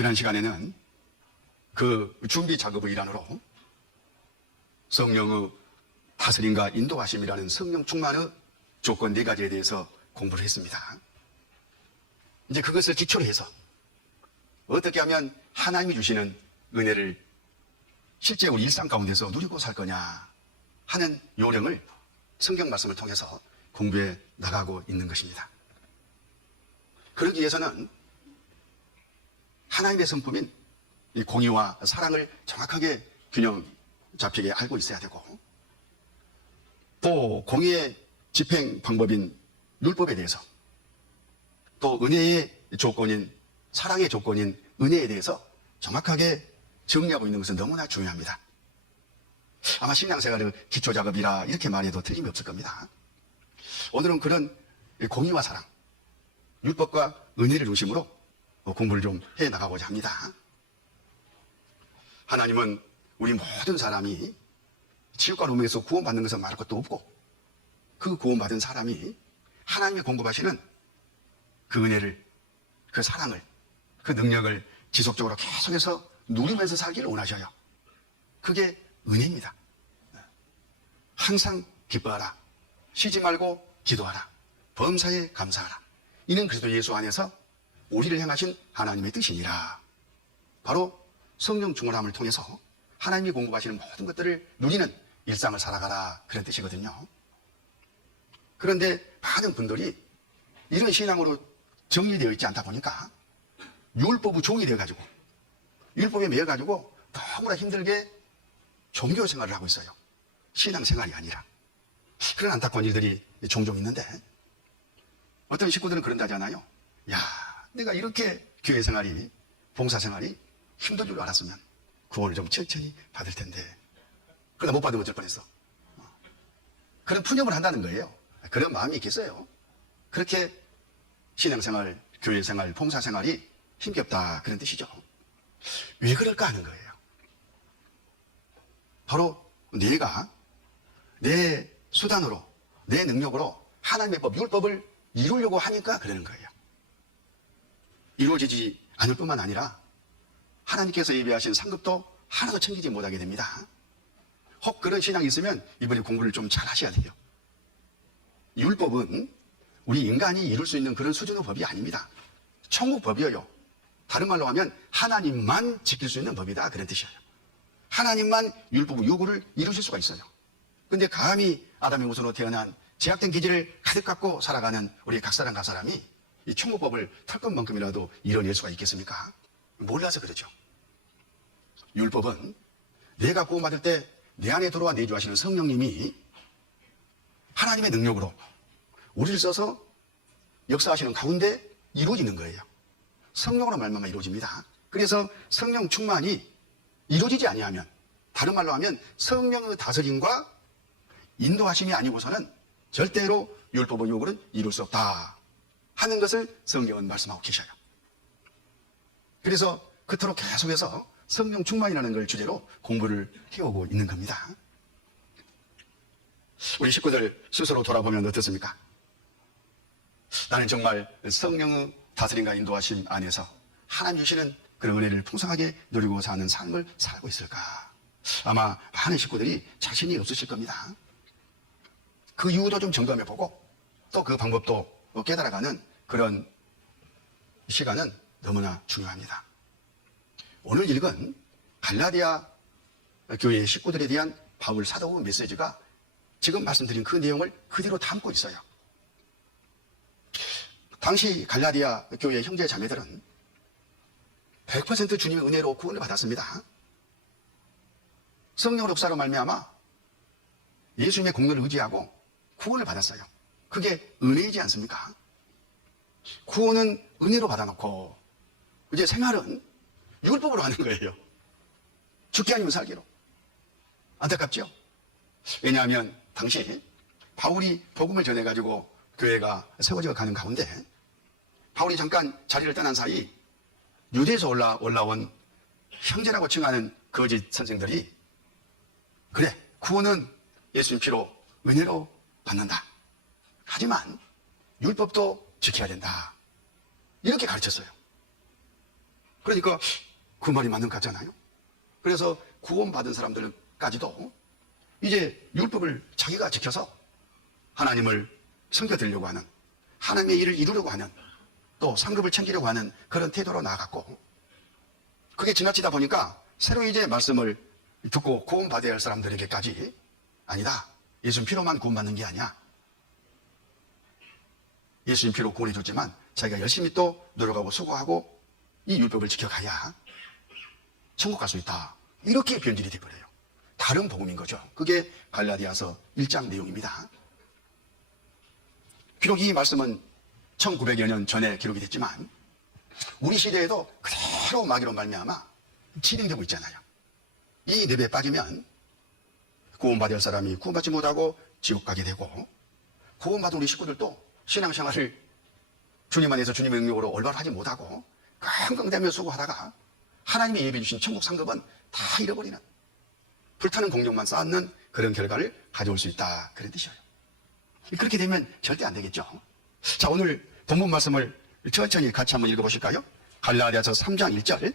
지난 시간에는 그 준비 작업의 일환으로 성령의 다스림과 인도하심이라는 성령 충만의 조건 4가지에 대해서 공부를 했습니다. 이제 그것을 기초로 해서 어떻게 하면 하나님이 주시는 은혜를 실제 우리 일상 가운데서 누리고 살 거냐 하는 요령을 성경 말씀을 통해서 공부해 나가고 있는 것입니다. 그러기 위해서는 하나님의 성품인 이 공의와 사랑을 정확하게 균형 잡히게 알고 있어야 되고, 또 공의의 집행 방법인 율법에 대해서, 또 은혜의 조건인 사랑의 조건인 은혜에 대해서 정확하게 정리하고 있는 것은 너무나 중요합니다. 아마 신앙생활의 기초작업이라 이렇게 말해도 틀림이 없을 겁니다. 오늘은 그런 공의와 사랑, 율법과 은혜를 중심으로 공부를 좀 해나가고자 합니다. 하나님은 우리 모든 사람이 지옥과 lum에서 구원받는 것은 말할 것도 없고, 그 구원받은 사람이 하나님의 공급하시는 그 은혜를, 그 사랑을, 그 능력을 지속적으로 계속해서 누리면서 살기를 원하셔요. 그게 은혜입니다. 항상 기뻐하라, 쉬지 말고 기도하라, 범사에 감사하라. 이는 그리스도 예수 안에서 우리를 향하신 하나님의 뜻이니라. 바로 성령 충만함을 통해서 하나님이 공급하시는 모든 것들을 누리는 일상을 살아가라, 그런 뜻이거든요. 그런데 많은 분들이 이런 신앙으로 정리되어 있지 않다 보니까 율법의 종이 되어가지고, 율법에 매여가지고 너무나 힘들게 종교 생활을 하고 있어요. 신앙 생활이 아니라. 그런 안타까운 일들이 종종 있는데, 어떤 식구들은 그런다잖아요. 야, 내가 이렇게 교회 생활이, 봉사 생활이 힘든 줄 알았으면 구원을 좀 천천히 받을 텐데, 그러다 못 받으면 어쩔 뻔했어. 그런 푸념을 한다는 거예요. 그런 마음이 있겠어요. 그렇게 신앙생활, 교회생활, 봉사생활이 힘겹다, 그런 뜻이죠. 왜 그럴까 하는 거예요. 바로 내가 내 수단으로, 내 능력으로 하나님의 법, 율법을 이루려고 하니까 그러는 거예요. 이루어지지 않을 뿐만 아니라 하나님께서 예비하신 상급도 하나도 챙기지 못하게 됩니다. 혹 그런 신앙이 있으면 이번에 공부를 좀 잘 하셔야 돼요. 율법은 우리 인간이 이룰 수 있는 그런 수준의 법이 아닙니다. 천국 법이에요. 다른 말로 하면 하나님만 지킬 수 있는 법이다, 그런 뜻이에요. 하나님만 율법의 요구를 이루실 수가 있어요. 근데 감히 아담의 후손으로 태어난 제약된 기질을 가득 갖고 살아가는 우리 각 사람 각 사람이 이 천국법을 털 것만큼이라도 이뤄낼 수가 있겠습니까? 몰라서 그러죠. 율법은 내가 구원받을 때 내 안에 들어와 내주하시는 성령님이 하나님의 능력으로 우리를 써서 역사하시는 가운데 이루어지는 거예요. 성령으로 말미암아 이루어집니다. 그래서 성령 충만이 이루어지지 아니하면, 다른 말로 하면 성령의 다스림과 인도하심이 아니고서는 절대로 율법의 요구는 이룰 수 없다 하는 것을 성경은 말씀하고 계셔요. 그래서 그토록 계속해서 성령 충만이라는 걸 주제로 공부를 해오고 있는 겁니다. 우리 식구들 스스로 돌아보면 어떻습니까? 나는 정말 성령의 다스림과 인도하심 안에서 하나님 주시는 그런 은혜를 풍성하게 누리고 사는 삶을 살고 있을까? 아마 많은 식구들이 자신이 없으실 겁니다. 그 이유도 좀 점검해보고 또 그 방법도 깨달아가는 그런 시간은 너무나 중요합니다. 오늘 읽은 갈라디아 교회의 식구들에 대한 바울 사도의 메시지가 지금 말씀드린 그 내용을 그대로 담고 있어요. 당시 갈라디아 교회 형제 자매들은 100% 주님의 은혜로 구원을 받았습니다. 성령의 역사로 말미암아 예수님의 공로를 의지하고 구원을 받았어요. 그게 은혜이지 않습니까? 구원은 은혜로 받아놓고 이제 생활은 율법으로 하는 거예요. 죽기 아니면 살기로. 안타깝죠? 왜냐하면 당시 바울이 복음을 전해가지고 교회가 세워져 가는 가운데 바울이 잠깐 자리를 떠난 사이 유대에서 올라온 형제라고 칭하는 거짓 선생들이, 그래, 구원은 예수님 피로 은혜로 받는다. 하지만 율법도 지켜야 된다. 이렇게 가르쳤어요. 그러니까 그 말이 맞는 것 같잖아요. 그래서 구원받은 사람들까지도 이제 율법을 자기가 지켜서 하나님을 섬겨드리려고 하는, 하나님의 일을 이루려고 하는, 또 상급을 챙기려고 하는 그런 태도로 나아갔고, 그게 지나치다 보니까 새로 이제 말씀을 듣고 구원받아야 할 사람들에게까지 아니다, 예수님 피로만 구원받는 게 아니야, 예수님 피로 구원해 줬지만 자기가 열심히 또 노력하고 수고하고 이 율법을 지켜가야 천국 갈 수 있다, 이렇게 변질이 되어버려요. 다른 복음인 거죠. 그게 갈라디아서 1장 내용입니다. 비록 이 말씀은 1900여 년 전에 기록이 됐지만 우리 시대에도 그대로 마귀로 말미암아 진행되고 있잖아요. 이 늪에 빠지면 구원받을 사람이 구원받지 못하고 지옥 가게 되고, 구원받은 우리 식구들도 신앙생활을 주님 안에서 주님의 능력으로 올바로 하지 못하고 끙끙대며 수고하다가 하나님이 예비해 주신 천국 상급은 다 잃어버리는, 불타는 공력만 쌓는 그런 결과를 가져올 수 있다, 그런 뜻이에요. 그렇게 되면 절대 안 되겠죠. 자, 오늘 본문 말씀을 천천히 같이 한번 읽어보실까요? 갈라디아서 3장 1절.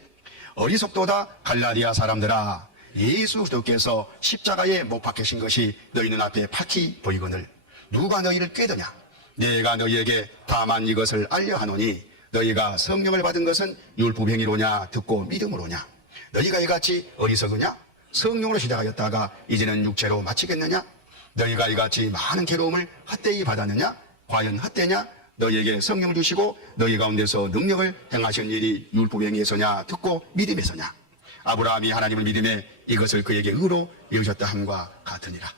어리석도다 갈라디아 사람들아, 예수 그리스도께서 십자가에 못 박히신 것이 너희 눈앞에 밝히 보이거늘 누가 너희를 꾀드냐? 내가 너희에게 다만 이것을 알려 하노니 너희가 성령을 받은 것은 율법행위로냐 듣고 믿음으로냐? 너희가 이같이 어리석으냐? 성령으로 시작하였다가 이제는 육체로 마치겠느냐? 너희가 이같이 많은 괴로움을 헛되이 받았느냐? 과연 헛되냐? 너희에게 성령을 주시고 너희 가운데서 능력을 행하신 일이 율법행위에서냐 듣고 믿음에서냐? 아브라함이 하나님을 믿음에 이것을 그에게 의로 여기셨다 함과 같으니라.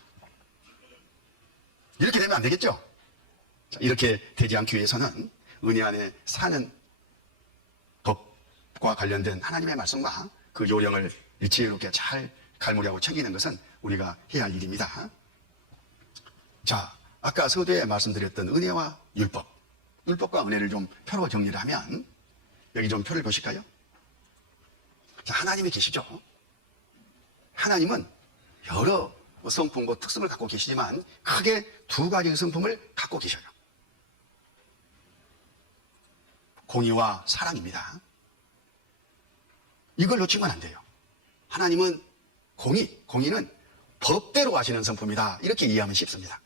이렇게 되면 안 되겠죠? 이렇게 되지 않기 위해서는 은혜 안에 사는 법과 관련된 하나님의 말씀과 그 요령을 지혜롭게 잘 갈무리하고 챙기는 것은 우리가 해야 할 일입니다. 자, 아까 서두에 말씀드렸던 은혜와 율법, 율법과 은혜를 좀 표로 정리를 하면, 여기 좀 표를 보실까요? 자, 하나님이 계시죠. 하나님은 여러 성품과 특성을 갖고 계시지만 크게 두 가지의 성품을 갖고 계셔요. 공의와 사랑입니다. 이걸 놓치면 안 돼요. 하나님은 공의는 법대로 하시는 성품이다, 이렇게 이해하면 쉽습니다.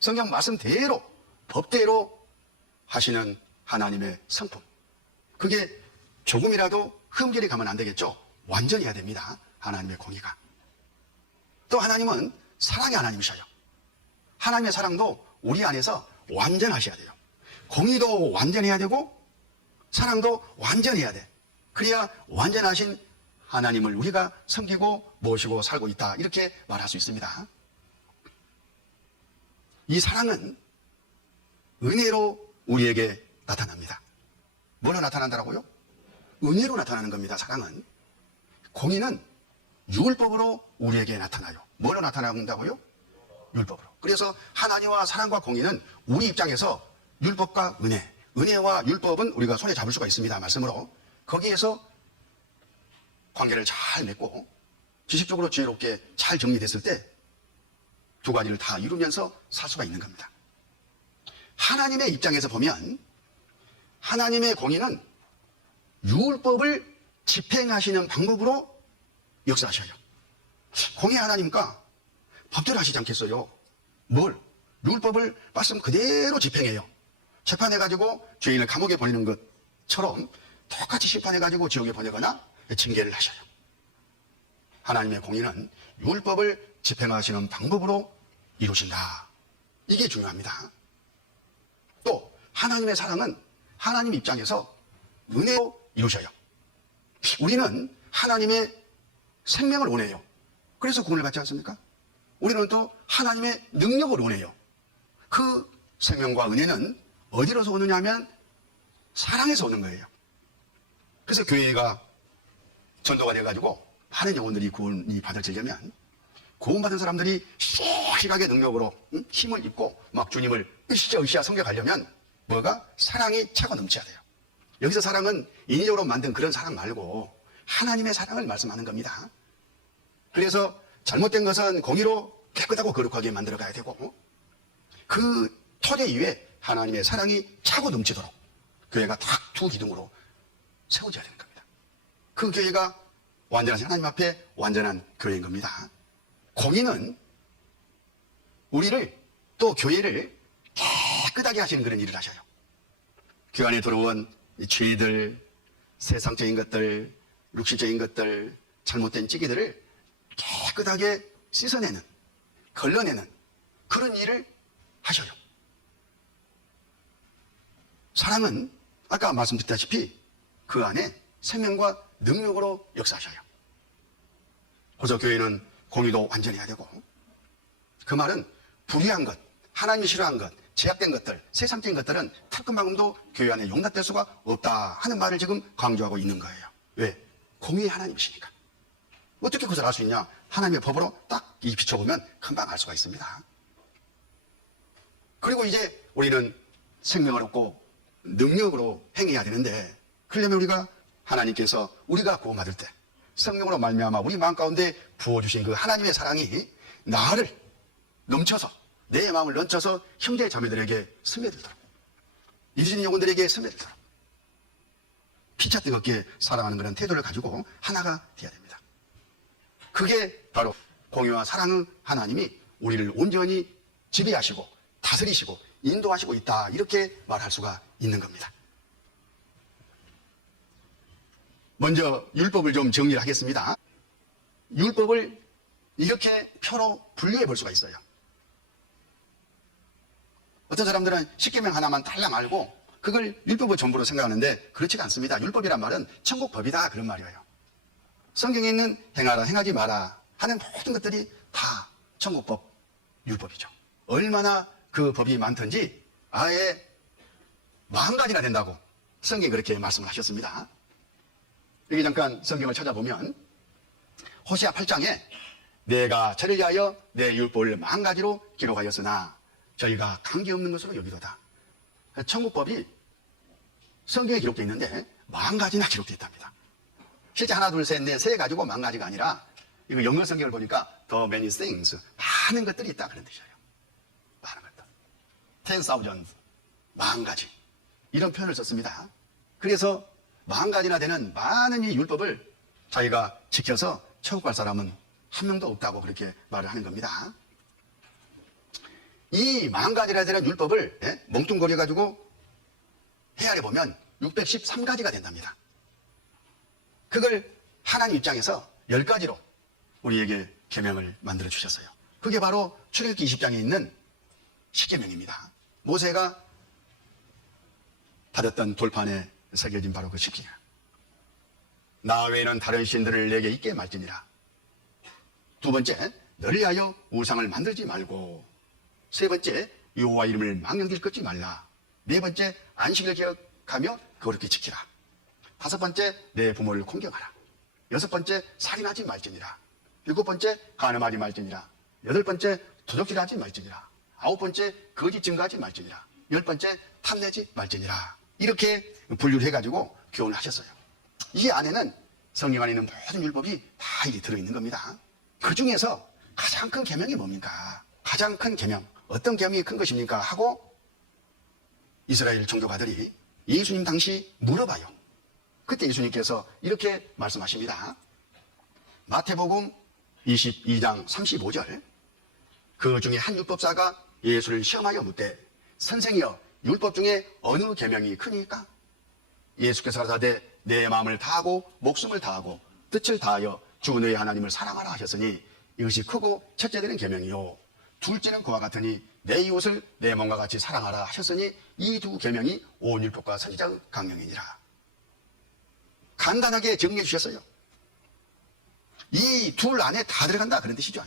성경 말씀대로 법대로 하시는 하나님의 성품, 그게 조금이라도 흠결이 가면 안 되겠죠. 완전히 해야 됩니다, 하나님의 공의가. 또 하나님은 사랑의 하나님이셔요. 하나님의 사랑도 우리 안에서 완전하셔야 돼요. 공의도 완전해야 되고 사랑도 완전해야 돼. 그래야 완전하신 하나님을 우리가 섬기고 모시고 살고 있다, 이렇게 말할 수 있습니다. 이 사랑은 은혜로 우리에게 나타납니다. 뭘로 나타난다고요? 은혜로 나타나는 겁니다. 사랑은. 공의는 율법으로 우리에게 나타나요. 뭘로 나타난다고요? 율법으로. 그래서 하나님과 사랑과 공의는 우리 입장에서 율법과 은혜와 율법은 우리가 손에 잡을 수가 있습니다, 말씀으로. 거기에서 관계를 잘 맺고 지식적으로 지혜롭게 잘 정리됐을 때 두 가지를 다 이루면서 살 수가 있는 겁니다. 하나님의 입장에서 보면 하나님의 공의는 율법을 집행하시는 방법으로 역사하셔요. 공의 하나님과 법대로 하시지 않겠어요? 뭘? 율법을 말씀 그대로 집행해요. 재판해가지고 죄인을 감옥에 보내는 것처럼 똑같이 심판해가지고 지옥에 보내거나 징계를 하셔요. 하나님의 공의는 율법을 집행하시는 방법으로 이루신다. 이게 중요합니다. 또 하나님의 사랑은 하나님 입장에서 은혜로 이루셔요. 우리는 하나님의 생명을 원해요. 그래서 구원을 받지 않습니까? 우리는 또 하나님의 능력을 원해요. 그 생명과 은혜는 어디로서 오느냐 하면 사랑에서 오는 거예요. 그래서 교회가 전도가 돼가지고 많은 영혼들이 구원이 받아지려면 구원받은 사람들이 씩씩하게 능력으로 힘을 입고 막 주님을 으쌰으쌰 섬겨가려면 뭐가? 사랑이 차고 넘쳐야 돼요. 여기서 사랑은 인위적으로 만든 그런 사랑 말고 하나님의 사랑을 말씀하는 겁니다. 그래서 잘못된 것은 공의로 깨끗하고 거룩하게 만들어 가야 되고 그 토대 위에 하나님의 사랑이 차고 넘치도록 교회가 딱 두 기둥으로 세워져야 되는 겁니다. 그 교회가 완전한 하나님 앞에 완전한 교회인 겁니다. 공의는 우리를 또 교회를 깨끗하게 하시는 그런 일을 하셔요. 교회 안에 들어온 이 죄들, 세상적인 것들, 육신적인 것들, 잘못된 찌개들을 깨끗하게 씻어내는, 걸러내는 그런 일을 하셔요. 사랑은 아까 말씀드렸다시피 그 안에 생명과 능력으로 역사하셔요. 그래서 교회는 공의도 완전히 해야 되고, 그 말은 불의한 것, 하나님이 싫어한 것, 제약된 것들, 세상적인 것들은 털끝만큼도 교회 안에 용납될 수가 없다 하는 말을 지금 강조하고 있는 거예요. 왜? 공의의 하나님이시니까. 어떻게 그것을 알 수 있냐? 하나님의 법으로 딱 비춰보면 금방 알 수가 있습니다. 그리고 이제 우리는 생명을 얻고 능력으로 행해야 되는데, 그러려면 우리가 하나님께서 우리가 구원받을 때 성령으로 말미암아 우리 마음 가운데 부어주신 그 하나님의 사랑이 나를 넘쳐서, 내 마음을 넘쳐서 형제 자매들에게 스며들도록, 이르신 영혼들에게 스며들도록 피차 뜨겁게 사랑하는 그런 태도를 가지고 하나가 되어야 됩니다. 그게 바로 공의와 사랑의 하나님이 우리를 온전히 지배하시고 다스리시고 인도하시고 있다, 이렇게 말할 수가 있는 겁니다. 먼저 율법을 좀 정리를 하겠습니다. 율법을 이렇게 표로 분류해 볼 수가 있어요. 어떤 사람들은 십계명 하나만 달랑 알고 그걸 율법의 전부로 생각하는데 그렇지가 않습니다. 율법이란 말은 천국법이다, 그런 말이에요. 성경에 있는 행하라, 행하지 마라 하는 모든 것들이 다 천국법, 율법이죠. 얼마나 그 법이 많든지 아예 40가지나 된다고 성경이 그렇게 말씀을 하셨습니다. 여기 잠깐 성경을 찾아보면 호세아 8장에 내가 저를 위하여 내 율법을 40가지로 기록하였으나 저희가 관계없는 것으로 여기도다. 천국법이 성경에 기록되어 있는데 40가지나 기록되어 있답니다. 실제 하나, 둘, 셋, 넷, 세 가지고 40가지가 아니라, 이거 영어 성경을 보니까 the many things, 많은 것들이 있다, 그런 뜻이에요. 많은 것들. 10,000, 40가지. 이런 표현을 썼습니다. 그래서 40가지나 되는 많은 이 율법을 자기가 지켜서 천국 갈 사람은 한 명도 없다고 그렇게 말을 하는 겁니다. 이 40가지나 되는 율법을 몽뚱거려가지고 헤아려 보면 613가지가 된답니다. 그걸 하나님 입장에서 10가지로 우리에게 계명을 만들어 주셨어요. 그게 바로 출애굽기 20장에 있는 십계명입니다. 모세가 받았던 돌판에 새겨진 바로 그 십계명. 나 외에는 다른 신들을 내게 있게 말지니라. 두 번째, 너를 위하여 우상을 만들지 말고. 세 번째, 여호와 이름을 망령길 끊지 말라. 네 번째, 안식을 기억하며 거룩히 지키라. 다섯 번째, 내 부모를 공경하라. 여섯 번째, 살인하지 말지니라. 일곱 번째, 간음하지 말지니라. 여덟 번째, 도적질하지 말지니라. 아홉 번째, 거짓 증거하지 말지니라. 열 번째, 탐내지 말지니라. 이렇게 분류를 해가지고 교훈을 하셨어요. 이 안에는 성경 안에 있는 모든 율법이 다 이리 들어있는 겁니다. 그 중에서 가장 큰 계명이 뭡니까? 가장 큰 계명, 어떤 계명이 큰 것입니까? 하고 이스라엘 종교가들이 예수님 당시 물어봐요. 그때 예수님께서 이렇게 말씀하십니다. 마태복음 22장 35절. 그 중에 한 율법사가 예수를 시험하여 묻되 선생이여 율법 중에 어느 계명이 크니까? 예수께서 가라사대 내 마음을 다하고 목숨을 다하고 뜻을 다하여 주 너의 하나님을 사랑하라 하셨으니 이것이 크고 첫째 되는 계명이요 둘째는 그와 같으니 내 이웃을 내 몸과 같이 사랑하라 하셨으니 이 두 계명이 온 율법과 선지자의 강령이니라. 간단하게 정리해 주셨어요. 이 둘 안에 다 들어간다, 그런 뜻이죠.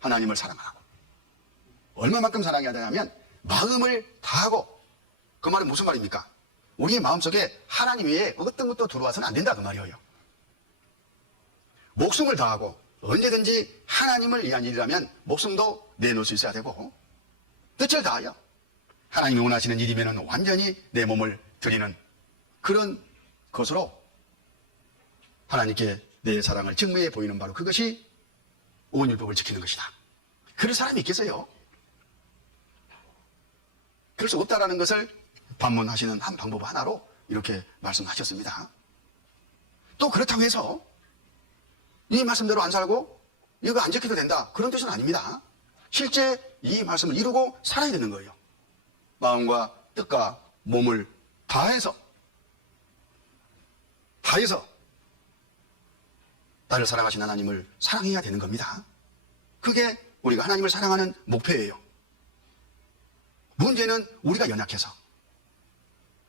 하나님을 사랑하고. 얼마만큼 사랑해야 되냐면 마음을 다하고. 그 말은 무슨 말입니까? 우리의 마음속에 하나님 외에 어떤 것도 들어와서는 안 된다, 그 말이에요. 목숨을 다하고. 언제든지 하나님을 위한 일이라면 목숨도 내놓을 수 있어야 되고, 뜻을 다하여 하나님이 원하시는 일이면 완전히 내 몸을 드리는 그런 것으로 하나님께 내 사랑을 증명해 보이는 바로 그것이 온 율법을 지키는 것이다. 그럴 사람이 있겠어요? 그럴 수 없다라는 것을 반문하시는 한 방법 하나로 이렇게 말씀하셨습니다. 또 그렇다고 해서 이 말씀대로 안 살고 이거 안 지켜도 된다, 그런 뜻은 아닙니다. 실제 이 말씀을 이루고 살아야 되는 거예요. 마음과 뜻과 몸을 다해서 나를 사랑하신 하나님을 사랑해야 되는 겁니다. 그게 우리가 하나님을 사랑하는 목표예요. 문제는 우리가 연약해서,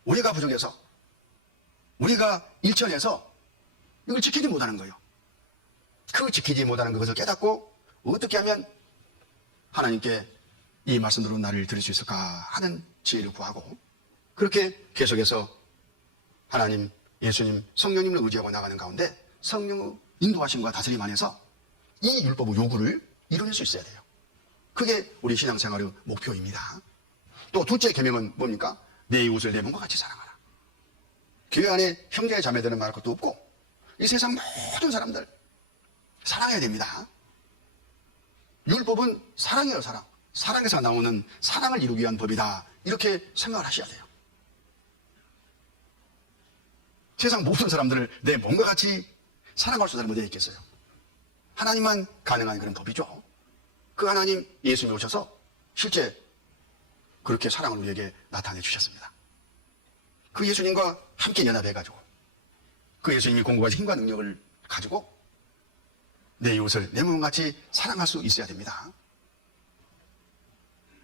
우리가 부족해서, 우리가 일천해서 이걸 지키지 못하는 거예요. 그 지키지 못하는 그것을 깨닫고 어떻게 하면 하나님께 이 말씀대로 나를 들을 수 있을까 하는 지혜를 구하고, 그렇게 계속해서 하나님, 예수님, 성령님을 의지하고 나가는 가운데 성령의 인도하심과 다스림 안에서 이 율법의 요구를 이뤄낼 수 있어야 돼요. 그게 우리 신앙생활의 목표입니다. 또 둘째 계명은 뭡니까? 내 이웃을 내 몸과 같이 사랑하라. 교회 안에 형제 자매들은 말할 것도 없고 이 세상 모든 사람들 사랑해야 됩니다. 율법은 사랑이에요. 사랑. 사랑에서 나오는 사랑을 이루기 위한 법이다, 이렇게 생각을 하셔야 돼요. 세상 모든 사람들을 내 몸과 같이 사랑할 수 있는 사람이 어디에 있겠어요? 하나님만 가능한 그런 법이죠. 그 하나님 예수님이 오셔서 실제 그렇게 사랑을 우리에게 나타내 주셨습니다. 그 예수님과 함께 연합해가지고 그 예수님이 공급하신 힘과 능력을 가지고 내 이웃을 내 몸같이 사랑할 수 있어야 됩니다.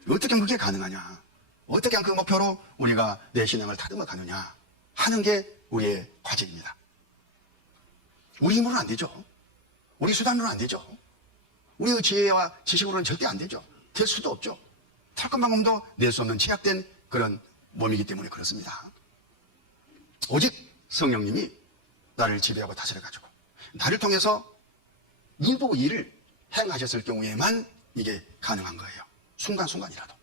어떻게 하면 그게 가능하냐, 어떻게 하면 그 목표로 우리가 내 신앙을 다듬어 가느냐 하는 게 우리의 과제입니다. 우리 힘으로는 안 되죠. 우리 수단으로는 안 되죠. 우리의 지혜와 지식으로는 절대 안 되죠. 될 수도 없죠. 털건방음도 낼 수 없는 취약된 그런 몸이기 때문에 그렇습니다. 오직 성령님이 나를 지배하고 다스려가지고 나를 통해서 율법의 일을 행하셨을 경우에만 이게 가능한 거예요. 순간순간이라도.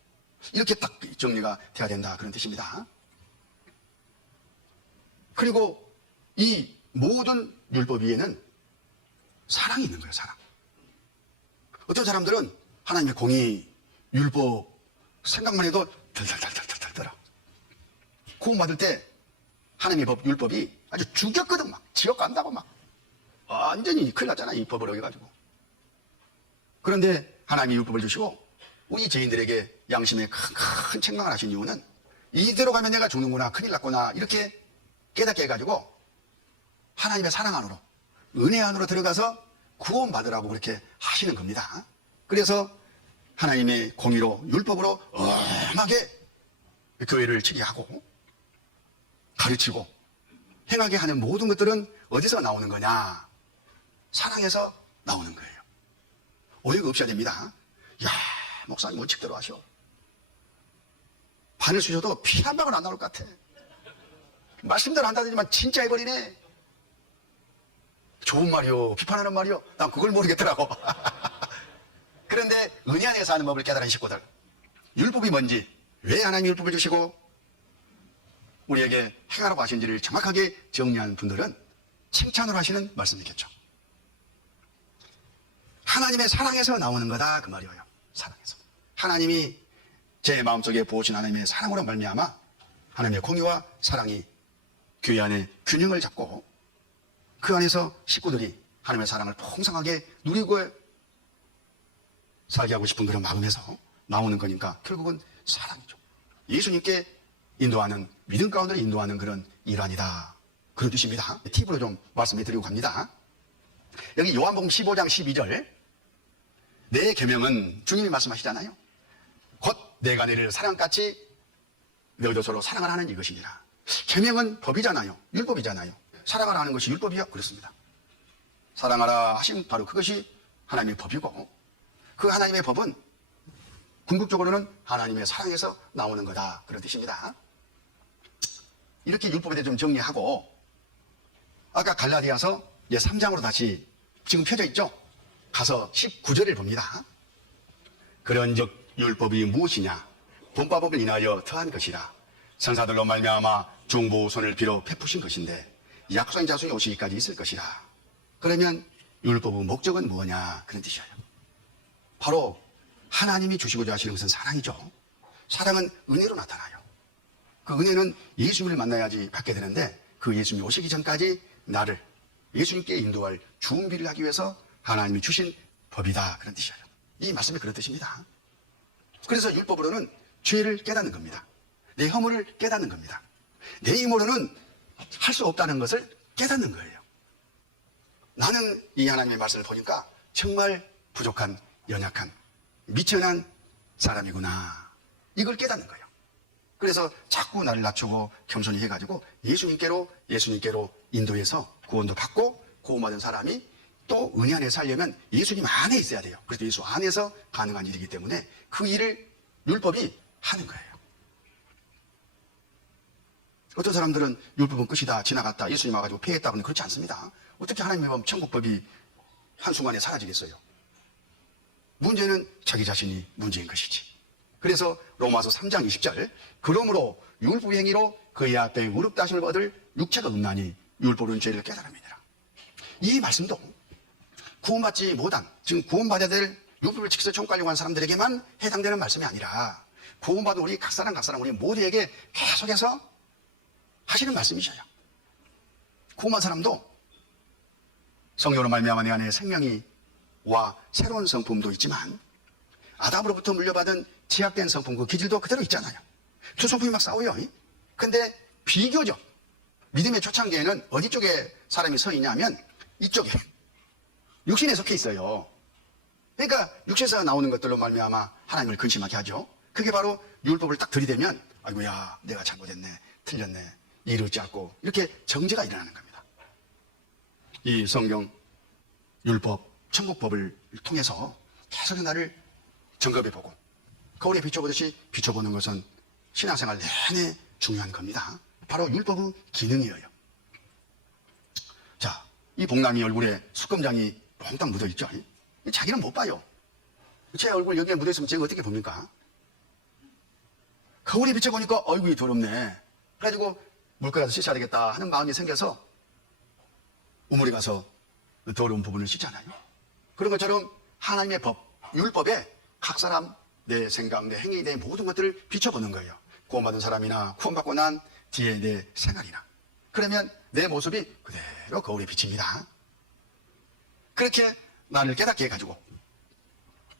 이렇게 딱 정리가 돼야 된다, 그런 뜻입니다. 그리고 이 모든 율법 위에는 사랑이 있는 거예요. 사랑. 어떤 사람들은 하나님의 공의, 율법 생각만 해도 덜덜덜덜덜 떨어. 구원받을 때 하나님의 법, 율법이 아주 죽였거든. 막 지옥 간다고 막 완전히 큰일 났잖아, 이 법을 어겨가지고. 그런데 하나님이 율법을 주시고 우리 죄인들에게 양심에 큰 책망을 하신 이유는 이대로 가면 내가 죽는구나, 큰일 났구나, 이렇게 깨닫게 해가지고 하나님의 사랑 안으로, 은혜 안으로 들어가서 구원받으라고 그렇게 하시는 겁니다. 그래서 하나님의 공의로, 율법으로 엄하게 교회를 치게 하고 가르치고 행하게 하는 모든 것들은 어디서 나오는 거냐? 사랑에서 나오는 거예요. 오해가 없어야 됩니다. 야, 목사님 원칙대로 하셔. 바늘 쑤셔도 피 한 방울 안 나올 것 같아. 말씀대로 한다더니만 진짜 해버리네. 좋은 말이요, 비판하는 말이요, 난 그걸 모르겠더라고. 그런데 은혜 안에서 하는 법을 깨달은 식구들, 율법이 뭔지, 왜 하나님 율법을 주시고 우리에게 행하라고 하신지를 정확하게 정리한 분들은 칭찬으로 하시는 말씀이겠죠. 하나님의 사랑에서 나오는 거다, 그 말이에요. 사랑에서. 하나님이 제 마음속에 부으신 하나님의 사랑으로 말미암아 하나님의 공의와 사랑이 교회 안에 균형을 잡고 그 안에서 식구들이 하나님의 사랑을 풍성하게 누리고 살게 하고 싶은 그런 마음에서 나오는 거니까 결국은 사랑이죠. 예수님께 인도하는, 믿음 가운데 인도하는 그런 일환이다, 그런 뜻입니다. 팁으로 좀 말씀해 드리고 갑니다. 여기 요한복음 15장 12절, 내 계명은 주님이 말씀하시잖아요. 곧 내가 너를 사랑같이 너희도 서로 사랑을 하는 이것이니라. 계명은 법이잖아요. 율법이잖아요. 사랑하라 하는 것이 율법이요? 그렇습니다. 사랑하라 하신 바로 그것이 하나님의 법이고, 그 하나님의 법은 궁극적으로는 하나님의 사랑에서 나오는 거다, 그런 뜻입니다. 이렇게 율법에 대해 좀 정리하고, 아까 갈라디아서 이제 3장으로 다시 지금 펴져 있죠? 가서 19절을 봅니다. 그런즉 율법이 무엇이냐? 본법을 인하여 더한 것이라. 선사들로 말미암아 중보손을 비로 베푸신 것인데 약속인 자손이 오시기까지 있을 것이라. 그러면 율법의 목적은 뭐냐, 그런 뜻이에요. 바로 하나님이 주시고자 하시는 것은 사랑이죠. 사랑은 은혜로 나타나요. 그 은혜는 예수님을 만나야지 받게 되는데 그 예수님이 오시기 전까지 나를 예수님께 인도할 준비를 하기 위해서 하나님이 주신 법이다, 그런 뜻이에요. 이 말씀이 그런 뜻입니다. 그래서 율법으로는 죄를 깨닫는 겁니다. 내 허물을 깨닫는 겁니다. 내 힘으로는 할 수 없다는 것을 깨닫는 거예요. 나는 이 하나님의 말씀을 보니까 정말 부족한, 연약한, 미천한 사람이구나, 이걸 깨닫는 거예요. 그래서 자꾸 나를 낮추고 겸손히 해가지고 예수님께로 인도해서 구원도 받고 구원받은 사람이 또 은혜 안에 살려면 예수님 안에 있어야 돼요. 그래서 예수 안에서 가능한 일이기 때문에 그 일을 율법이 하는 거예요. 어떤 사람들은 율법은 끝이다, 지나갔다, 예수님 와가지고 폐했다고는 그렇지 않습니다. 어떻게 하나님의 법, 천국법이 한순간에 사라지겠어요? 문제는 자기 자신이 문제인 것이지. 그래서 로마서 3장 20절, 그러므로 율법 행위로 그의 앞에 의롭다 하심을 얻을 육체가 없나니 율법은 죄를 깨달음이니라. 이 말씀도 구원받지 못한, 지금 구원받아야 될 율법을 지켜서 천국하려고 사람들에게만 해당되는 말씀이 아니라 구원받은 우리 각 사람 우리 모두에게 계속해서 하시는 말씀이셔요. 구원받은 사람도 성령으로 말미암아 내 안에 생명이 와 새로운 성품도 있지만 아담으로부터 물려받은 제약된 성품, 그 기질도 그대로 있잖아요. 두 성품이 막 싸워요. 근데 비교적 믿음의 초창기에는 어디 쪽에 사람이 서 있냐면 이쪽에 육신에 속해 있어요. 그러니까 육신에서 나오는 것들로 말미암아 하나님을 근심하게 하죠. 그게 바로 율법을 딱 들이대면 아이고야, 내가 잘못했네, 틀렸네, 이르지 않고, 이렇게 정죄가 일어나는 겁니다. 이 성경, 율법, 천국법을 통해서 계속 나를 점검해보고 거울에 비춰보듯이 비춰보는 것은 신앙생활 내내 중요한 겁니다. 바로 율법의 기능이에요. 자, 이 복남이 얼굴에 수검장이 몽땅 묻어있죠. 자기는 못 봐요. 제 얼굴 여기에 묻어있으면 제가 어떻게 봅니까? 거울에 비춰보니까 얼굴이 더럽네. 그래가지고 물가에서 씻어야 되겠다 하는 마음이 생겨서 우물에 가서 더러운 부분을 씻잖아요. 그런 것처럼 하나님의 법, 율법에 각 사람 내 생각, 내 행위, 내 모든 것들을 비춰보는 거예요. 구원받은 사람이나 구원받고 난 뒤에 내 생활이나. 그러면 내 모습이 그대로 거울에 비칩니다. 그렇게 나를 깨닫게 해가지고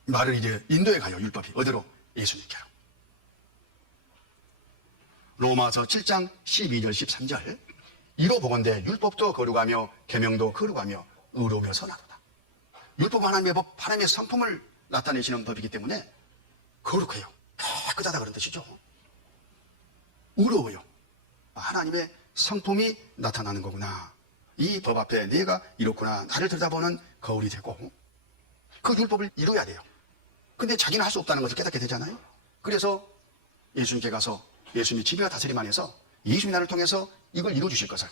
나를 이제 인도해 가요. 율법이 어디로? 예수님께로. 로마서 7장 12절 13절, 이로 보건대 율법도 거룩하며 계명도 거룩하며 의로우며 선하도다. 율법은 하나님의 법, 하나님의 성품을 나타내시는 법이기 때문에 거룩해요. 깨끗하다 그런 뜻이죠. 의로워요. 하나님의 성품이 나타나는 거구나. 이 법 앞에 내가 이렇구나, 나를 들여다보는 거울이 되고, 그 율법을 이루어야 돼요. 근데 자기는 할 수 없다는 것을 깨닫게 되잖아요. 그래서 예수님께 가서 예수님이 지배와 다스림 안에서 예수님이 나를 통해서 이걸 이루어 주실 것을,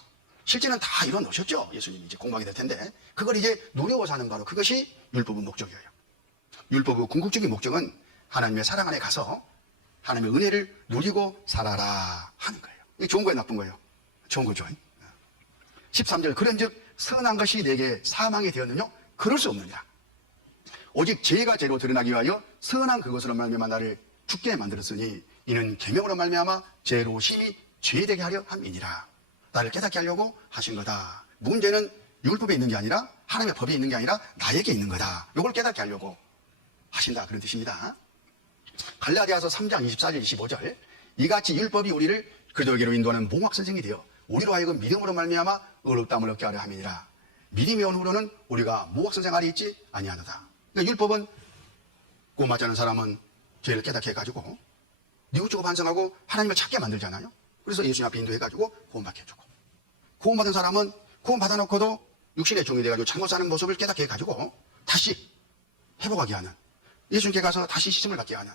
실제는 다 이루어 놓으셨죠. 예수님이 이제 공방이 될 텐데, 그걸 이제 누려서 하는 바로 그것이 율법의 목적이에요. 율법의 궁극적인 목적은 하나님의 사랑 안에 가서 하나님의 은혜를 누리고 살아라 하는 거예요. 이게 좋은 거예요, 나쁜 거예요? 좋은 거죠. 13절, 그런즉 선한 것이 내게 사망이 되었느냐? 그럴 수 없느냐. 오직 죄가 죄로 드러나기 위하여 선한 그것으로 말미암아 나를 죽게 만들었으니 이는 계명으로 말미암아 죄로 심히 죄되게 하려 함이니라. 나를 깨닫게 하려고 하신 거다. 문제는 율법에 있는 게 아니라 하나님의 법에 있는 게 아니라 나에게 있는 거다. 이걸 깨닫게 하려고 하신다, 그런 뜻입니다. 갈라디아서 3장 24절 25절, 이같이 율법이 우리를 그리스도에게로 인도하는 몽학선생이 되어 우리로 하여금 믿음으로 말미암아 의롭다함을 얻게 하려 함이니라. 믿음이 온 후로는 우리가 몽학선생 아래 있지 아니하노다. 그러니까 율법은 구원받지 않은 사람은 죄를 깨닫게 해가지고 뉘우치고 반성하고 하나님을 찾게 만들잖아요. 그래서 예수님 앞에 인도해가지고 구원받게 해주고, 구원받은 사람은 구원받아놓고도 육신의 종이 돼가지고 잘못 사는 모습을 깨닫게 해가지고 다시 회복하게 하는, 예수님께 가서 다시 시침을 받게 하는,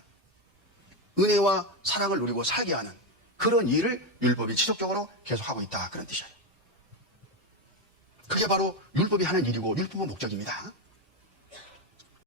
은혜와 사랑을 누리고 살게 하는 그런 일을 율법이 지속적으로 계속하고 있다, 그런 뜻이에요. 그게 바로 율법이 하는 일이고 율법의 목적입니다.